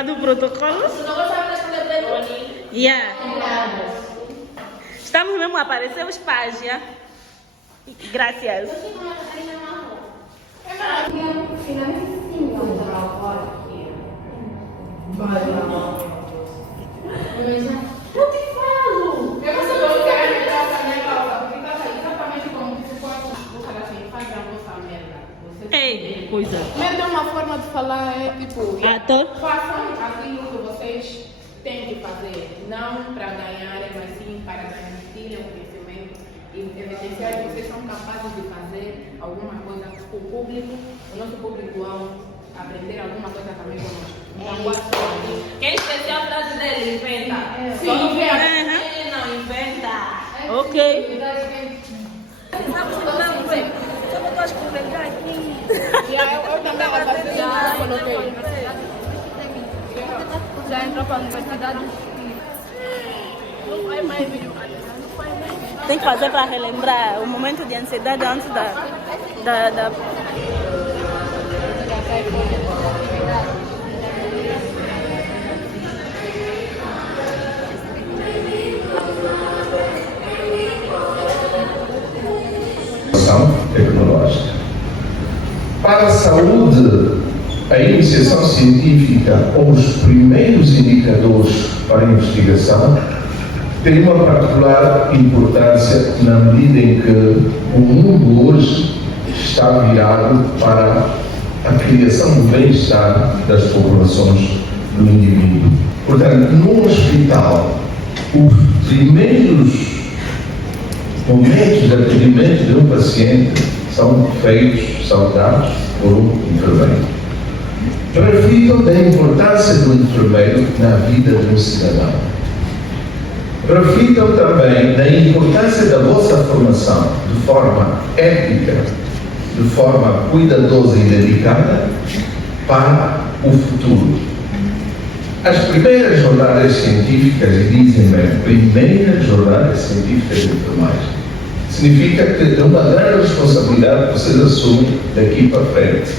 Obrigado, protocolo. Yeah. Estamos mesmo a aparecer os pais, já? Graças. Eu te falo! Eu vou saber o que é melhor pra minha causa, porque tá exatamente como se fosse. Vou falar assim, faz a vossa merda. Ei, coisa. Merda é uma forma de falar, é tipo. Ator? Façam aquilo que vocês têm que fazer, não para ganharem, mas sim para transmitirem o conhecimento e evidenciar que vocês são capazes de fazer alguma coisa com o público, o nosso público aprender alguma coisa também conosco. Então, Quem esqueceu a frase dele? Inventa. sim, inventa. Ele não inventa. Ok. Só botou as escorregar aqui. E aí, eu também coloquei. Já entrou para a universidade. Não vai mais vir. Tem que fazer para relembrar o momento de ansiedade antes da... Tecnológica. Para a saúde, a iniciação científica ou os primeiros indicadores para a investigação tem uma particular importância na medida em que o mundo hoje está virado para a criação do bem-estar das populações do indivíduo. Portanto, no hospital, os primeiros momentos de atendimento de um paciente são feitos, são dados por um enfermeiro. Reflitam da importância do enfermeiro na vida de um cidadão. Reflitam também da importância da vossa formação de forma ética, de forma cuidadosa e dedicada para o futuro. As primeiras jornadas científicas, e dizem bem, primeiras jornadas científicas de enfermagem, significa que é uma grande responsabilidade que vocês assumem daqui para frente.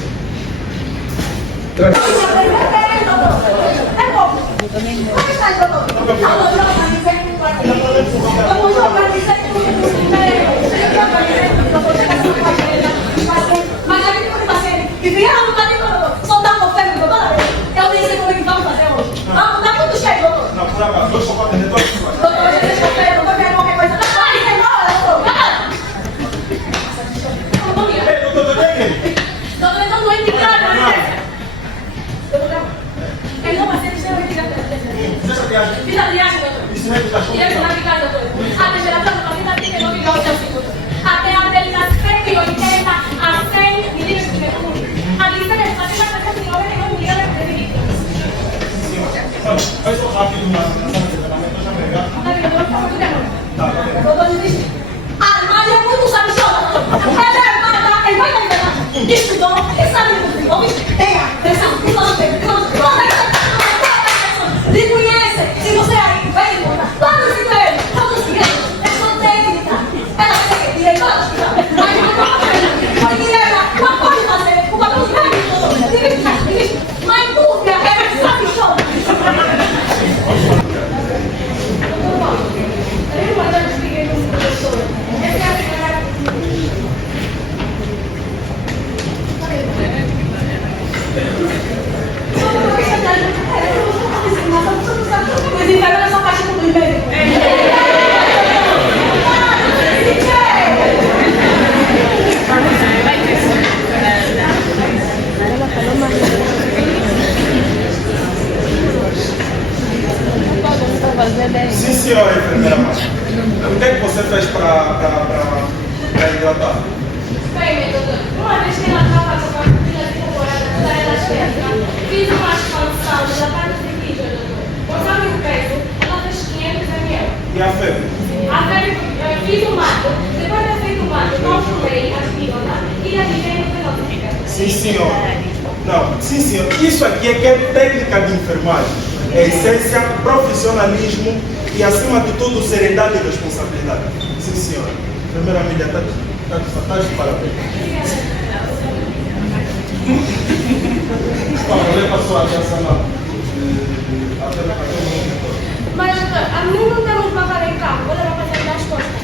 Até a dele está 180 a 100 milímetros de mercúrio. A glicemia de fazer vai fazer 91 milímetros de mercúrio. Faz só rápido uma treinamento, já pegar. Armário é muito sabichona. Ela é armada, ele vai dar estudou, ele sabe muito. Tem atenção, lhe conhece. Se você aí vai encontrar todos os segredos, é só técnica. Ela consegue direito, mas não pode fazer o papel de médico. Mas nunca é sabichona. Sim, senhora enfermeira. O que é que você fez para hidratar? Bem, doutor, uma vez que ela estava com a família de temporada toda ela cheia, fiz uma expansão da parte de vídeo, doutor. Conforme o peso, ela fez 500 ml. E a febre? A febre, fiz o mato. Depois de ter feito o mato, controlei a fibra e a higiene fenótica. Sim, senhor. Não, sim, senhor. Isso aqui é que é técnica de enfermagem. É essência, profissionalismo e, acima de tudo, seriedade e responsabilidade. Sim, senhor. Primeira amiga, está de parabéns. Vamos ler para a sua atenção lá. até fazer um monitor. Mas a mim não temos vaga em carro, vou levar para sair das costas.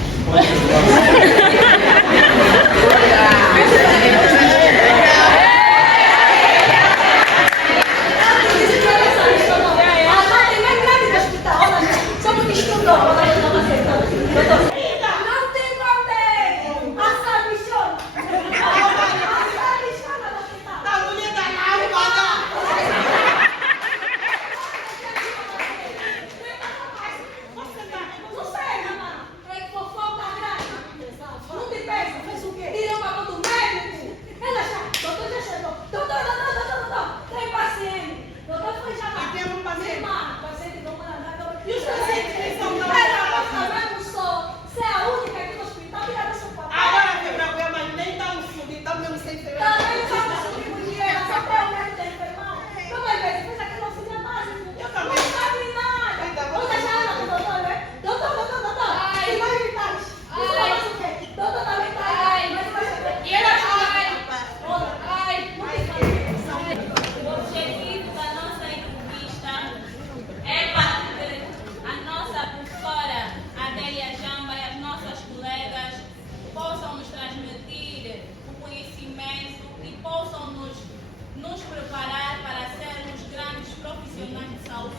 nos preparar para sermos grandes profissionais de saúde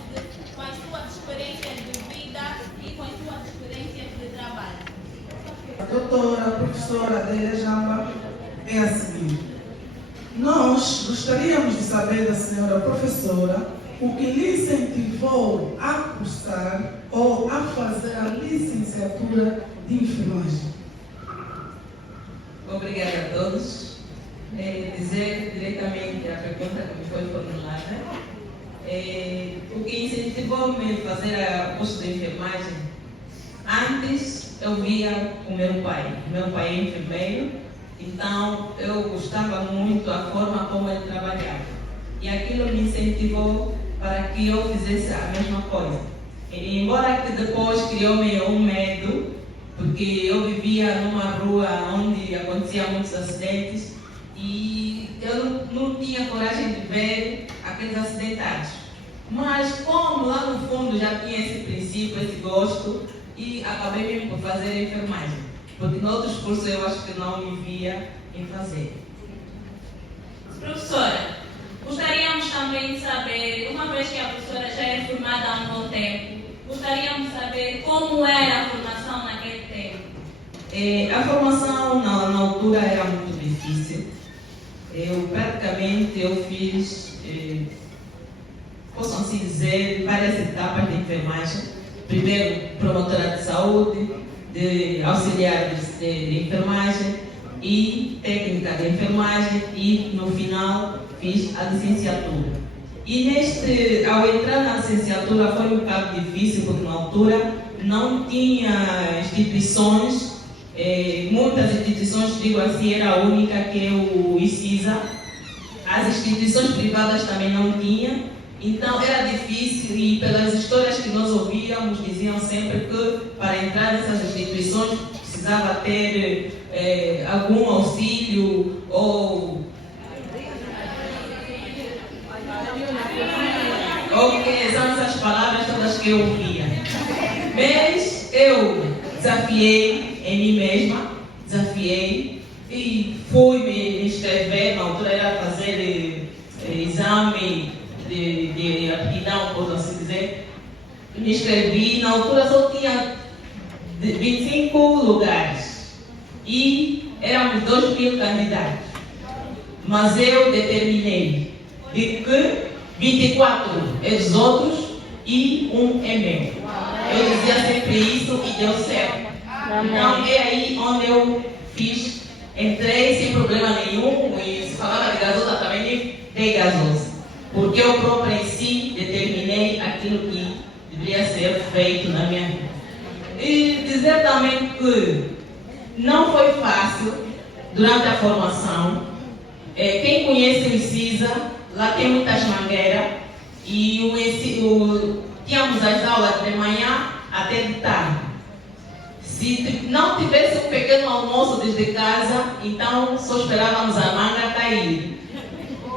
com as suas experiências de vida e com as suas experiências de trabalho. A doutora, a professora Adélia Jamba é a seguinte. Nós gostaríamos de saber da senhora professora o que lhe incentivou a cursar ou a fazer a licenciatura de enfermagem. Obrigada a todos. Dizer diretamente a pergunta que me foi formulada. O que incentivou-me a fazer o curso de enfermagem? Antes eu via o meu pai. Meu pai é enfermeiro, então eu gostava muito da forma como ele trabalhava. E aquilo me incentivou para que eu fizesse a mesma coisa. E, embora que depois criou-me um medo, porque eu vivia numa rua onde acontecia muitos acidentes e eu não tinha coragem de ver aqueles acidentados. Mas como lá no fundo já tinha esse princípio, esse gosto, e acabei mesmo por fazer enfermagem, porque em outros cursos eu acho que não me via em fazer. Professora, gostaríamos também de saber, uma vez que a professora já é formada há um bom tempo, gostaríamos de saber como era a formação naquele tempo. A formação na altura era muito difícil. Eu fiz, posso assim dizer, várias etapas de enfermagem. Primeiro, promotora de saúde, de auxiliar de enfermagem e técnica de enfermagem e, no final, fiz a licenciatura. E ao entrar na licenciatura foi um bocado difícil, porque na altura não tinha instituições, muitas instituições, digo assim, era a única que é o ICISA. As instituições privadas também não tinham. Então era difícil e pelas histórias que nós ouvíamos diziam sempre que para entrar nessas instituições precisava ter algum auxílio ou que são essas palavras todas que eu ouvia. Mas eu desafiei em mim mesma, e fui me inscrever, na altura era fazer exame de aptidão, posso assim dizer. Me inscrevi, na altura só tinha 25 lugares e éramos 2.000 candidatos. Mas eu determinei de que 24 é dos outros e um é meu. Eu dizia sempre isso e deu certo. Então é aí onde eu entrei sem problema nenhum, e se falava de gasosa também dei gasosa. Porque eu próprio em si determinei aquilo que deveria ser feito na minha vida. E dizer também que não foi fácil durante a formação. Quem conhece o ICISA, lá tem muitas mangueiras e tínhamos as aulas de manhã até de tarde. Se não tivesse um pequeno almoço desde casa, então só esperávamos a manga cair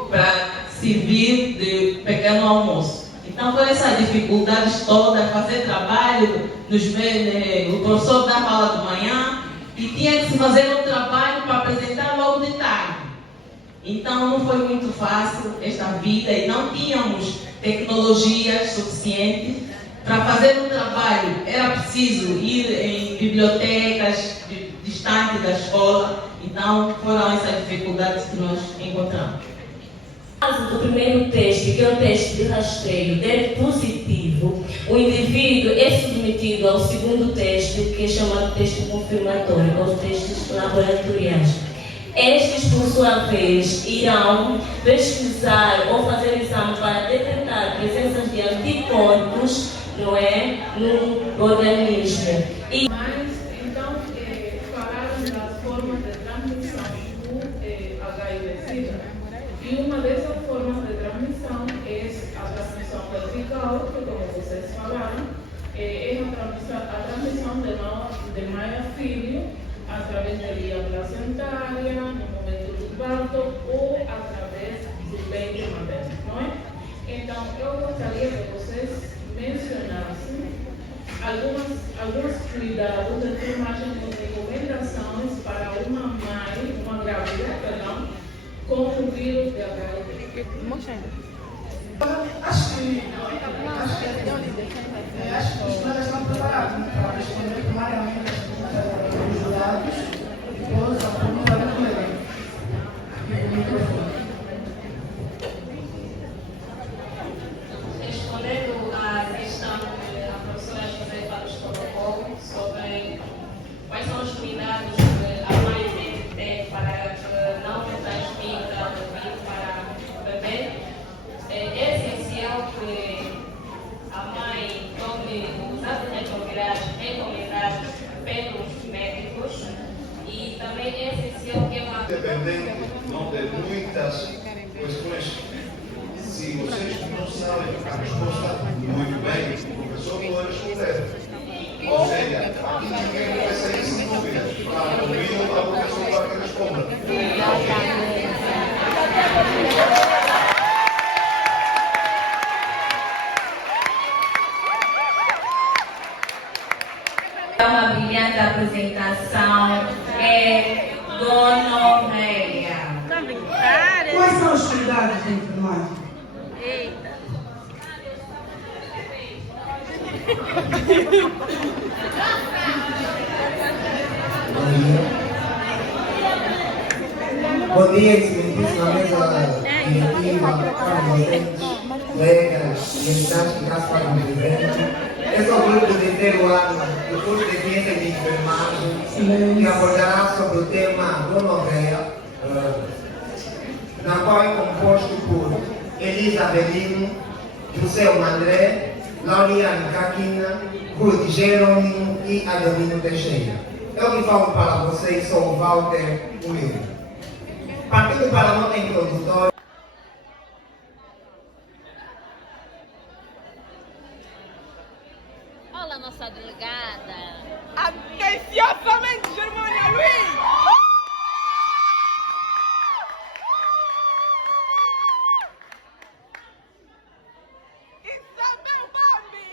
para servir de pequeno almoço. Então Então, com essas dificuldades todas, fazer trabalho, o professor dava aula de manhã e tinha que se fazer um trabalho para apresentar logo de tarde. Então, não foi muito fácil esta vida e não tínhamos tecnologias suficientes para fazer um trabalho. Era preciso ir em bibliotecas distantes da escola. Então, foram essas dificuldades que nós encontramos. No caso do primeiro teste, que é o teste de rastreio, der positivo, o indivíduo é submetido ao segundo teste, que é chamado teste confirmatório, aos testes laboratoriais. Estes, por sua vez, irão pesquisar ou fazer exame para detectar presenças de anticorpos, não é, no organismo. Mas, então, falaram das formas de transmissão do HIV-Sida. E uma dessas formas de transmissão é a transmissão vertical, que, como vocês falaram, é a transmissão de mãe a filho, através da via placentária, no momento do parto ou através do ventre materno, não é? Então, eu gostaria que vocês mencionassem alguns cuidados de enfermagem e recomendações para uma grávida, com o vírus de HIV. Acho que os colegas estão preparados para responder primariamente os dados e depois a pergunta do colega. O microfone. Respondendo à questão que a professora Josefa nos colocou sobre quais são os cuidados que a mãe tem que ter para que não transmita o vírus para o bebê, é essencial que a mãe tome os antirretrovirais recomendados pelos médicos e também é essencial que ela... Dependente de muitas questões. Se vocês não sabem a resposta muito bem, o professor pode responder. Ou seja, aqui ninguém vai sair sem dúvidas. Para ouvir a professora para que responda. Uma brilhante apresentação é gonorreia. Quais são os cuidados de enfermagem? Bom dia, excelentíssima mesa diretiva, caros docentes, colegas, entidades que participam do evento. Eu sou o grupo de terceiro ano do curso de Ciências de Enfermagem que abordará sobre o tema gonorreia, na qual é composto por Elisa Avelino, José André, Lauriane Caquina, Ruth Jerônimo e Adelino Teixeira. Eu que falo para vocês sou o Walter Humilde. Partindo para a nota introdutória. Olá, nossa delegada. Atenciosamente, Germânia Luiz! Isabel Bambi!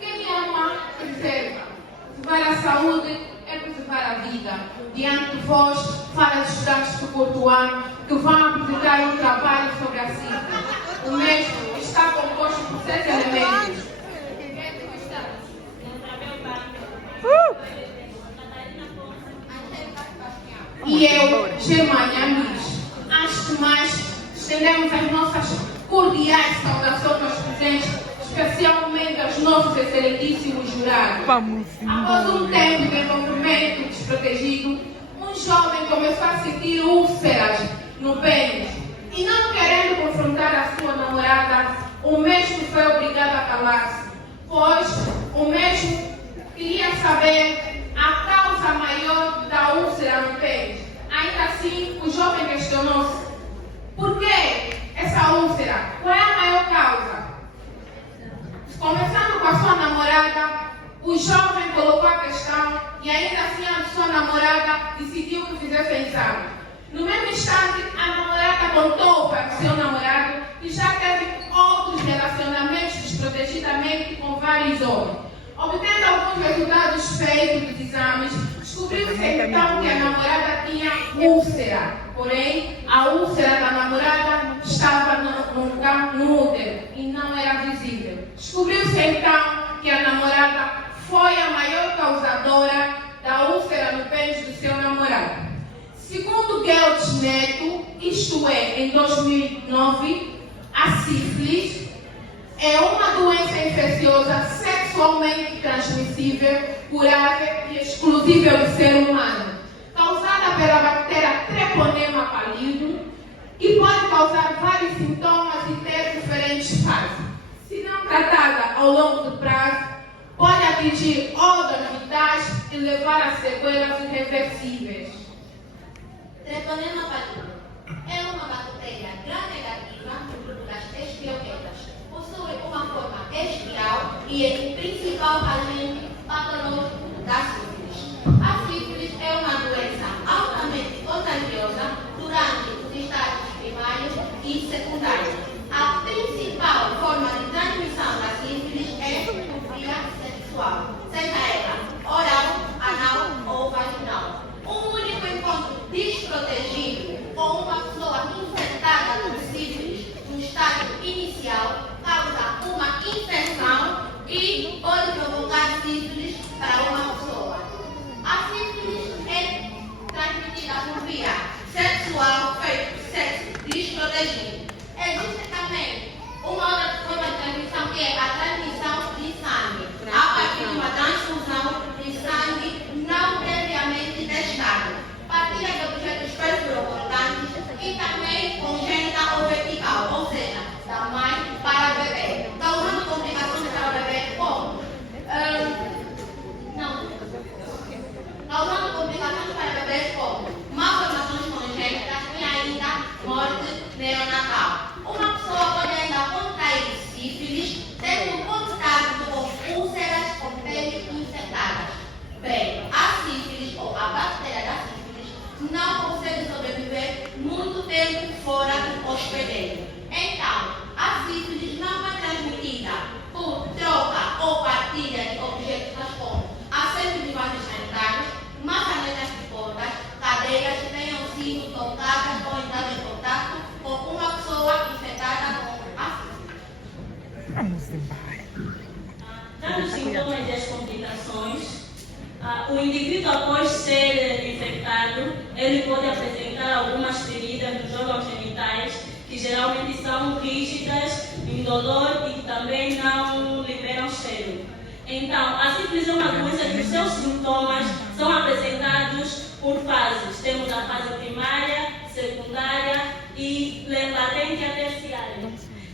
Quem ama, preserva. Preservar a saúde é preservar a vida. Diante de vós, fala de estudantes do quarto ano que vão apresentar um trabalho sobre a SIDA. O mesmo está composto por 7 elementos. E eu, Germânia Luiz, antes de mais, estendemos as nossas cordiais saudações aos presentes, especialmente aos nossos excelentíssimos jurados. Após um tempo de envolvimento desprotegido, um jovem começou a sentir úlceras no pênis e, não querendo confrontar a sua namorada, o mesmo foi obrigado a calar-se, pois o mesmo queria saber a causa maior da úlcera no pênis. Ainda assim, o jovem questionou-se: por quê? qual é a maior causa? Começando com a sua namorada, o jovem colocou a questão e ainda assim a sua namorada decidiu que fizesse exame. No mesmo instante, a namorada contou para o seu namorado que já teve outros relacionamentos desprotegidamente com vários homens. Obtendo alguns resultados feitos dos exames, descobriu-se então que a namorada tinha úlcera. Porém, a úlcera da namorada estava no útero e não era visível. Descobriu-se então que a namorada foi a maior causadora da úlcera no pênis do seu namorado. Segundo Geltz Neto, isto é, em 2009, a sífilis é uma doença infecciosa sexualmente transmissível, curável e exclusiva do ser humano, causada pela bactéria Treponema pallidum e pode causar vários sintomas e ter diferentes fases. Se não tratada ao longo do prazo, pode atingir órgãos vitais e levar a sequelas irreversíveis. Treponema pallidum é uma bactéria gram-negativa do grupo das Estioquetas. Possui uma forma espiral e é o principal agente patológico da sífilis. A sífilis é uma doença altamente contagiosa durante os estágios primários e secundários. A principal forma de transmissão da sífilis é por via sexual, seja ela oral, anal ou vaginal. Um único encontro desprotegido com uma pessoa infectada com sífilis no estágio inicial causa uma infecção e pode provocar sífilis para uma pessoa. A sífilis é transmitida por via sexual feito sexo desprotegido. Existe também uma outra forma de transmissão que é a transmissão de sangue, a partir de uma transfusão de sangue não previamente testado, partilha de objetos perfluorocortantes e também congênita ou vertical, ou seja, da mãe para o bebê, causando complicações para o bebê como causando complicações para bebês como malformações congênitas e ainda morte neonatal. Uma pessoa pode ainda contrair sífilis tendo contato com úlceras com peles infectadas. Bem, a sífilis ou a bactéria da sífilis não consegue sobreviver muito tempo fora do hospedeiro. Então, a sífilis não é transmitida por troca ou partilha de objetos das como assentos de vasos sanitários, maçanetas de portas, cadeiras que tenham sido tocadas ou entrado em contato com uma pessoa infectada com a sífilis. Dados os sintomas e as complicações, o indivíduo, após ser infectado, ele pode apresentar algumas feridas nos órgãos genitais que geralmente são rígidas, indolor e que também não liberam cheiro. Então, a sífilis é uma doença que os seus sintomas são apresentados por fases. Temos a fase primária, secundária e latente a terciária.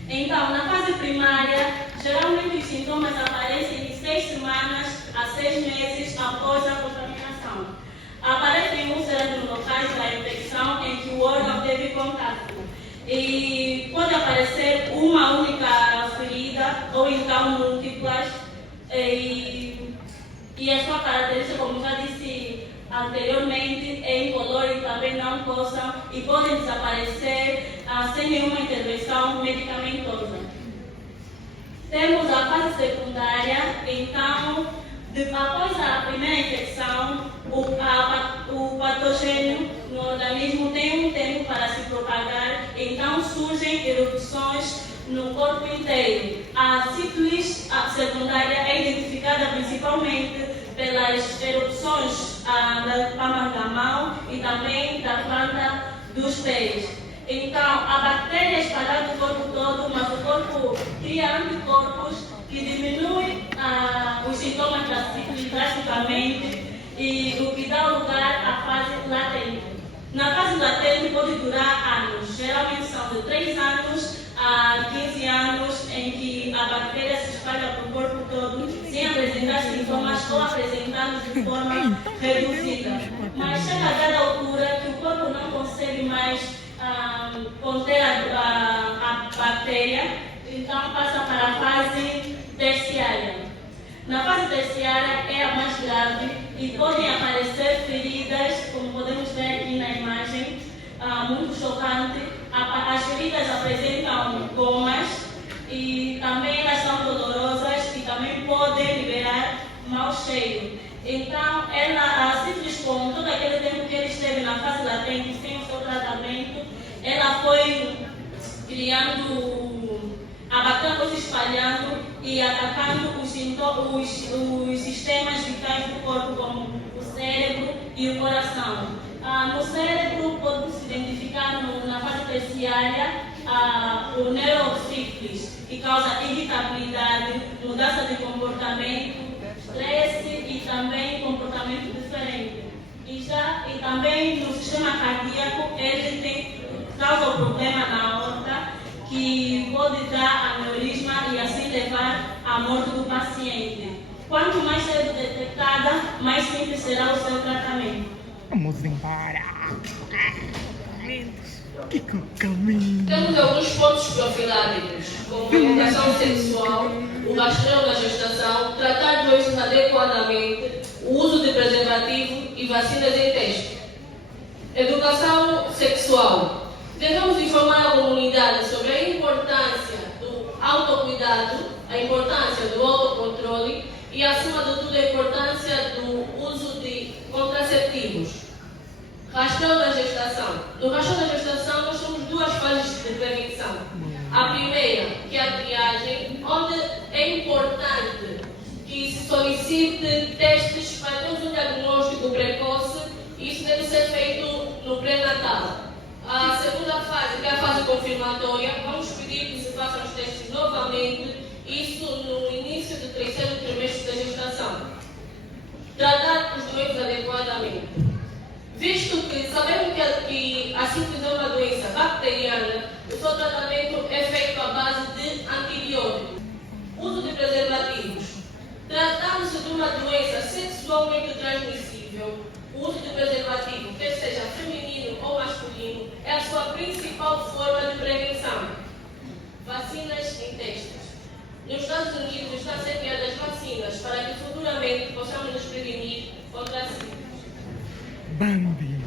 Então, na fase primária, geralmente os sintomas aparecem de 6 semanas a 6 meses após a contaminação. Aparecem úlceras nos locais da infecção em que o órgão teve contato. E pode aparecer uma única ferida ou então múltiplas. E a sua característica, como já disse anteriormente, é incolor e também não coçam e podem desaparecer sem nenhuma intervenção medicamentosa. Temos a fase secundária, então, após a primeira infecção, o patógeno no organismo tem um tempo para se propagar, então surgem erupções no corpo inteiro. A sífilis secundária é identificada principalmente pelas erupções da palma da mão e também da planta dos pés. Então, a bactéria é espalhada no corpo todo, mas o corpo cria anticorpos que diminuem os sintomas da sífilis drasticamente, e o que dá lugar à fase latente. Na fase latente pode durar anos, geralmente são de 3 anos a 15 anos, em que a bactéria se espalha para o corpo todo, sem apresentar sintomas ou apresentando de forma reduzida. Mas chega a dada altura que o corpo não consegue mais conter a bactéria então passa para a fase terciária. Na fase terciária é a mais grave e podem aparecer feridas, como podemos ver aqui na imagem, muito chocante. As feridas apresentam gomas e também elas são dolorosas e também podem liberar mau cheiro. Então, a sífilis, com todo aquele tempo que ele esteve na fase latente, sem o seu tratamento, ela foi criando, a bactéria se espalhando e atacando os sistemas vitais do corpo, como o cérebro e o coração. No cérebro, pode-se identificar na fase terciária o neurosífilis, que causa irritabilidade, mudança de comportamento, estresse e também comportamento diferente. E também no sistema cardíaco, ele causa um problema na aorta, que pode dar aneurisma e assim levar à morte do paciente. Quanto mais cedo detectada, mais simples será o seu tratamento. Vamos embora. Que caminho. Temos alguns pontos profiláticos, como a educação sexual, o rastreio da gestação, tratar doenças adequadamente, o uso de preservativo e vacinas em teste. Educação sexual. Devemos informar a comunidade sobre a importância do autocuidado, a importância do autocontrole e, acima de tudo, a importância do uso de contraceptivos. Rastreio da gestação. No rastreio da gestação, nós temos duas fases de prevenção. A primeira, que é a triagem, onde é importante que se solicite testes para termos um diagnóstico precoce, e isso deve ser feito no pré-natal. A segunda fase, que é a fase confirmatória, vamos pedir que se façam os testes novamente, isso no início do terceiro trimestre da gestação. Tratar os doentes adequadamente. Visto que sabemos que a sífilis é uma doença bacteriana, o seu tratamento é feito à base de antibióticos. Uso de preservativos. Tratando-se de uma doença sexualmente transmissível, o uso de preservativo, quer seja feminino ou masculino, é a sua principal forma de prevenção. Vacinas em testes. Nos Estados Unidos estão a ser criadas vacinas para que futuramente possamos nos prevenir contra a sífilis. Bambi,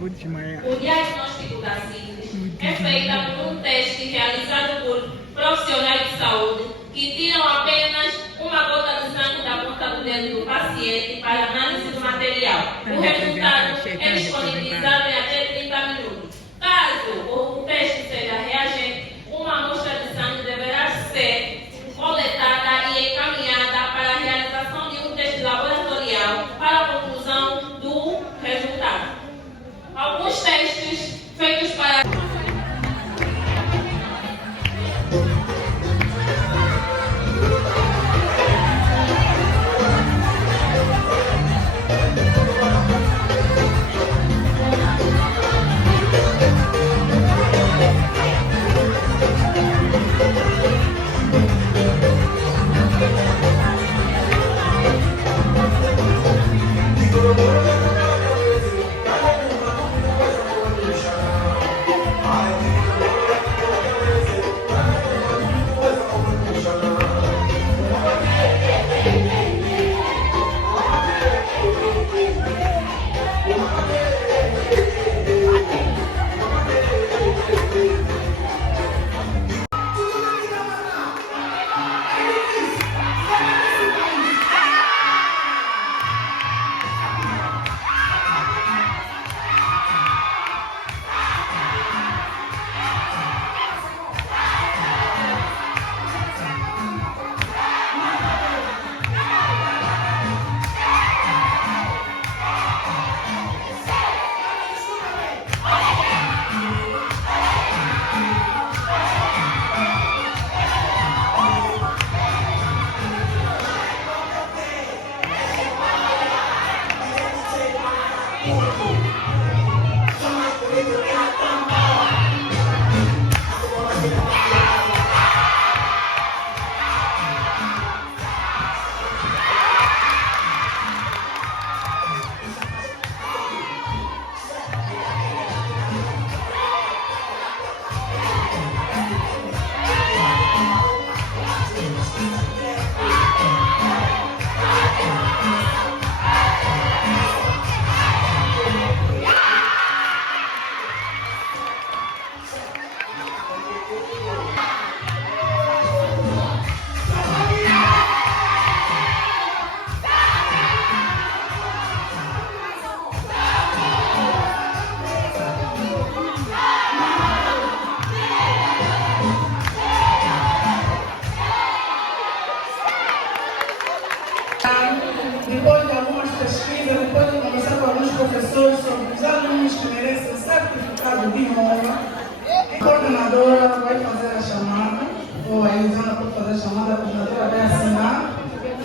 vou desmaiar. O diagnóstico da sífilis é feito por um teste realizado por profissionais de saúde que tiram apenas uma gota de sangue da ponta do dedo do paciente para análise do material. O resultado é disponibilizado em até 30 minutos. Caso o teste seja reagente, uma amostra de sangue deverá ser coletada e encaminhada para a realização de um teste laboratorial para a conclusão do resultado. Alguns testes feitos para professores sobre os alunos que merecem certificado de honra. A coordenadora vai fazer a chamada, ou a Elisana pode fazer a chamada, a coordenadora vai assinar,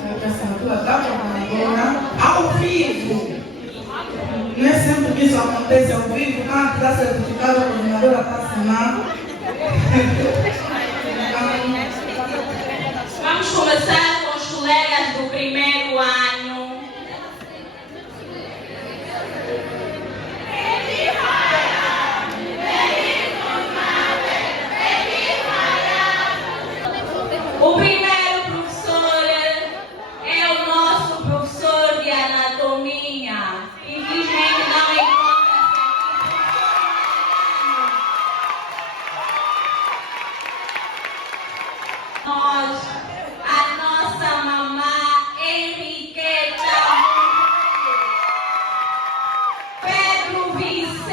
a assinatura da coordenadora, ao vivo. Não é sempre que isso acontece ao vivo, antes da certificado, a coordenadora está assinando. Vamos começar com os colegas do primeiro ano. O primeiro professor é o nosso professor de anatomia. Infelizmente não encontra-se aqui. A nossa mamã Henriqueta Pedro Vicente.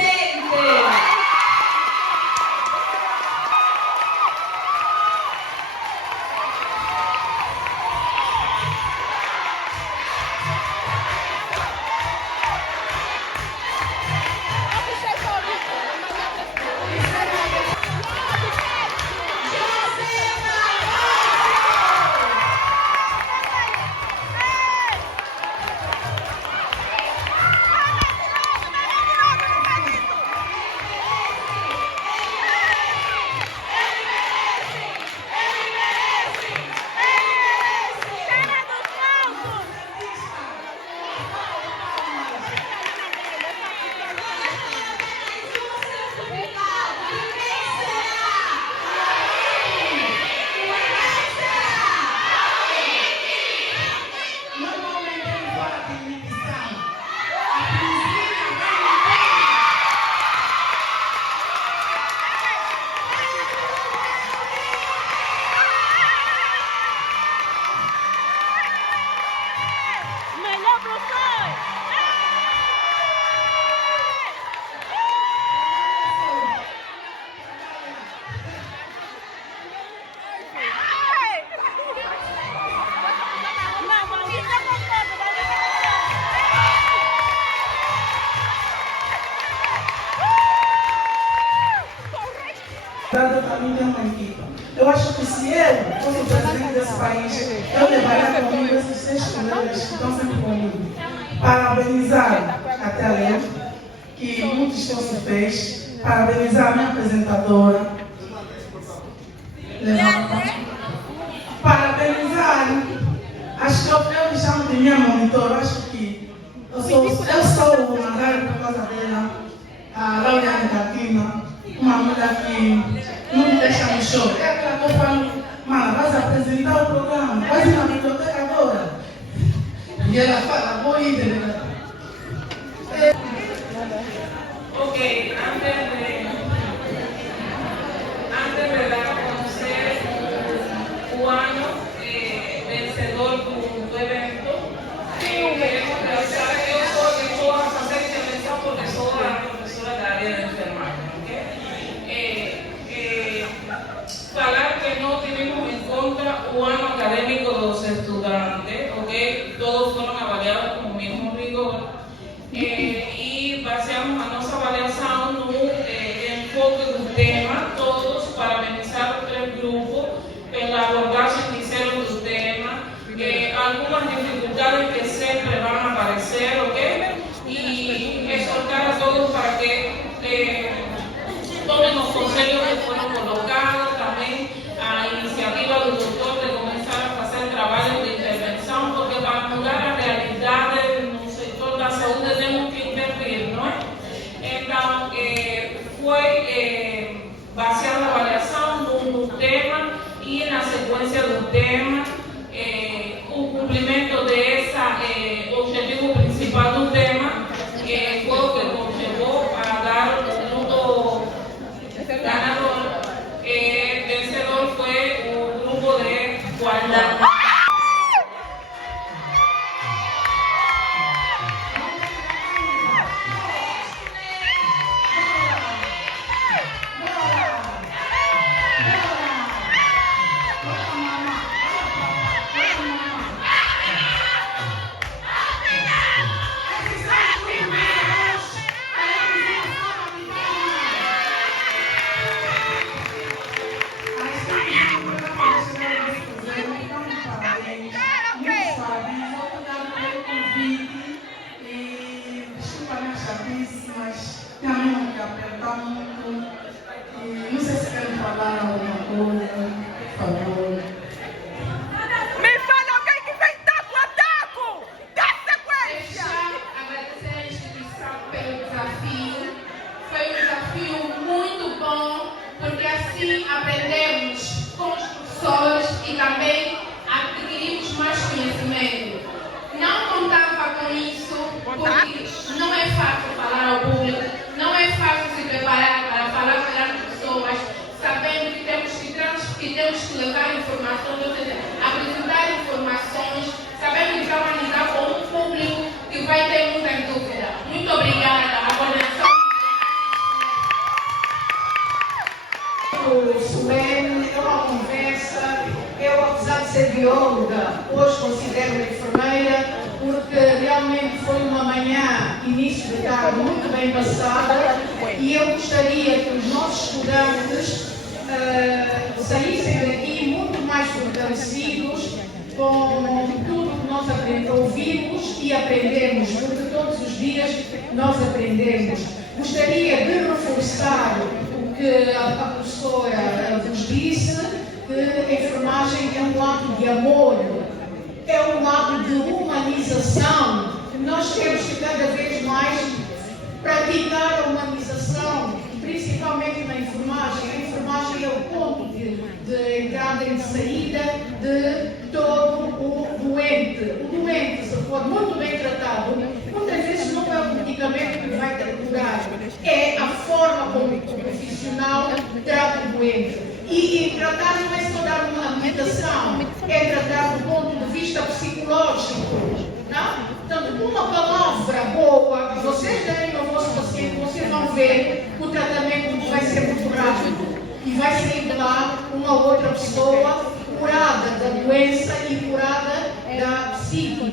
Eu acho que se eu fosse o presidente desse país, eu levaria comigo esses 6 colegas que estão sempre comigo. Parabenizar a Tele, que muito esforço fez. Parabenizar a minha apresentadora. Parabenizar, acho que eu me chamo de minha monitora, acho que eu sou o mandário por causa dela, a Lauriane Catina, uma mulher que não me deixa no show. É aquela que eu falo, mano, vais apresentar o programa, vais ir na biblioteca agora. E ela fala, vou ir, delegada. Ok, antes de dar a conocer o ano vencedor do evento, queremos realizar, eu vou fazer intervenção porque sou a professora da área de enfermagem, ok? Falar que no tenemos en contra o ano académico de los estudiantes, ok? Todos fueron avaliados con el mismo rigor y baseamos a nossa avaliação no enfoque do tema, todos parabenizar os 3 grupos pela abordagem que fizeram do tema, algumas dificuldades que sempre vão aparecer, ok? E exhortar a todos para que tomen os conselhos que foram colocados, também a iniciativa do doutor de começar a fazer trabalhos de intervenção, porque para mudar a realidade no setor da saúde temos que intervir, não é? Então, foi baseada a avaliação no tema e na sequência do tema, o cumprimento desse objetivo principal do tema, foi o que nos levou a dar o ganar chatice, mas temos que apertar muito. E não sei se querem falar alguma coisa, por favor. Me fala alguém que vem taco a taco! Dá sequência! Agradecer a instituição pelo desafio. Foi um desafio muito bom, porque assim aprendemos com os professores e também adquirimos mais conhecimento. Não contava com isso, porque não é fácil falar ao público, não é fácil se preparar para falar perante pessoas, sabendo que temos que levar informações, ou seja, apresentar informações, sabendo que vamos lidar com um público que vai ter muita dúvida. Muito obrigada. A coordenação. Solene, é uma conversa. Eu, apesar de ser bióloga, hoje considero-me enfermeira, porque realmente foi uma manhã, início de tarde, muito bem passada, e eu gostaria que os nossos estudantes saíssem daqui muito mais fortalecidos com tudo que nós ouvimos e aprendemos, porque todos os dias nós aprendemos. Gostaria de reforçar o que a professora vos disse, que a enfermagem é um ato de amor, é um ato de humanização. Nós temos que cada vez mais praticar a humanização, principalmente na enfermagem. A enfermagem é o ponto de entrada e de saída de todo o doente. O doente, se for muito bem tratado, muitas vezes não é o medicamento que vai curar, é a forma como o profissional trata o doente. E tratar não é só dar uma medicação, é tratar do ponto de vista psicológico. Tá? Portanto, uma palavra boa que vocês derem ao vosso paciente, vocês vão ver que o tratamento vai ser muito rápido. E vai sair de lá uma outra pessoa curada da doença e curada da psique.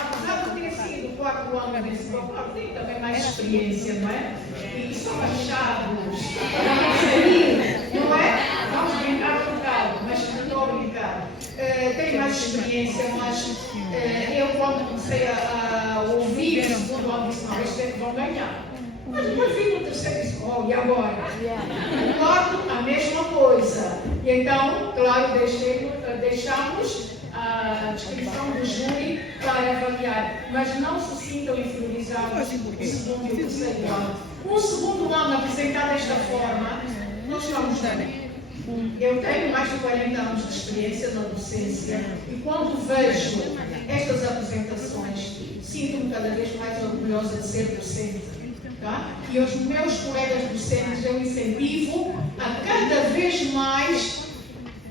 Apesar de ter sido 4 anos nesse programa, tem também mais experiência, não é? E são achados. Não é? Vamos brincar um bocado, mas não estou a brincar. Tenho mais experiência, mas eu quando comecei a ouvir o segundo ano disse, não, este é que vão ganhar. Mas depois vim no terceiro e disse, oh, e agora? No quarto, a mesma coisa. E então, claro, deixamos a descrição do júri para avaliar, mas não se sintam inferiorizados o segundo e o terceiro ano. Um segundo ano apresentado desta forma, nós estamos bem. Eu tenho mais de 40 anos de experiência na docência e quando vejo estas apresentações, sinto-me cada vez mais orgulhosa de ser docente. Tá? E aos meus colegas docentes eu incentivo a cada vez mais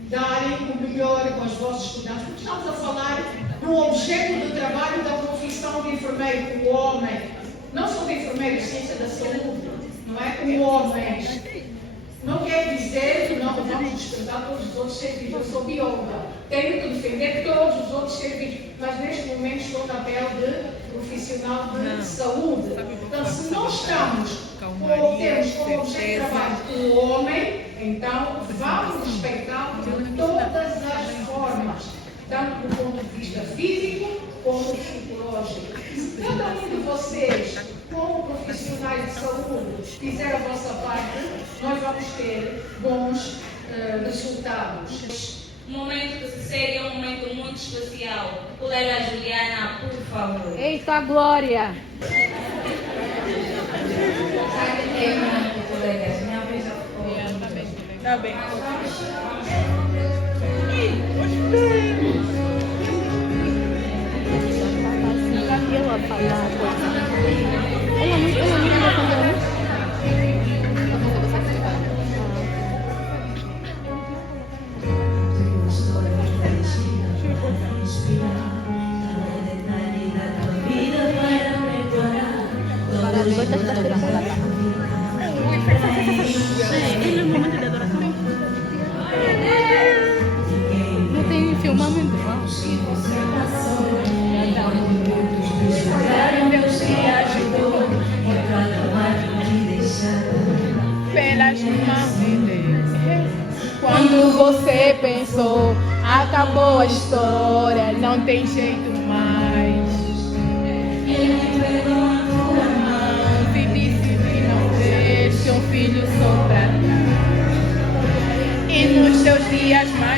darem o melhor com os vossos estudantes, porque estamos a falar do objeto de trabalho da profissão de enfermeiro, o homem. Não só de enfermeiro, ciência da saúde, não é? O homem. Não quer dizer que não vamos desprezar todos os outros serviços. Eu sou bióloga, tenho que defender todos os outros serviços, mas neste momento estou na pele de profissional de saúde. Então, se nós temos como objeto de trabalho o homem, então vamos respeitá-lo de todas as formas, tanto do ponto de vista físico como psicológico. E se cada um de vocês, como profissionais de saúde, fizer a vossa parte, nós vamos ter bons resultados. O momento que se segue é um momento muito especial. Colega Juliana, por favor. Eita, Glória! Colegas, minha vez já foi. Tá bem. Ela falar coisa. Ela não vai Ele é um momento de adoração. Não tem filmamento, não? Pelas mãos. Quando você pensou, acabou a história, não tem jeito mais. Ele me perdoa. dias, mas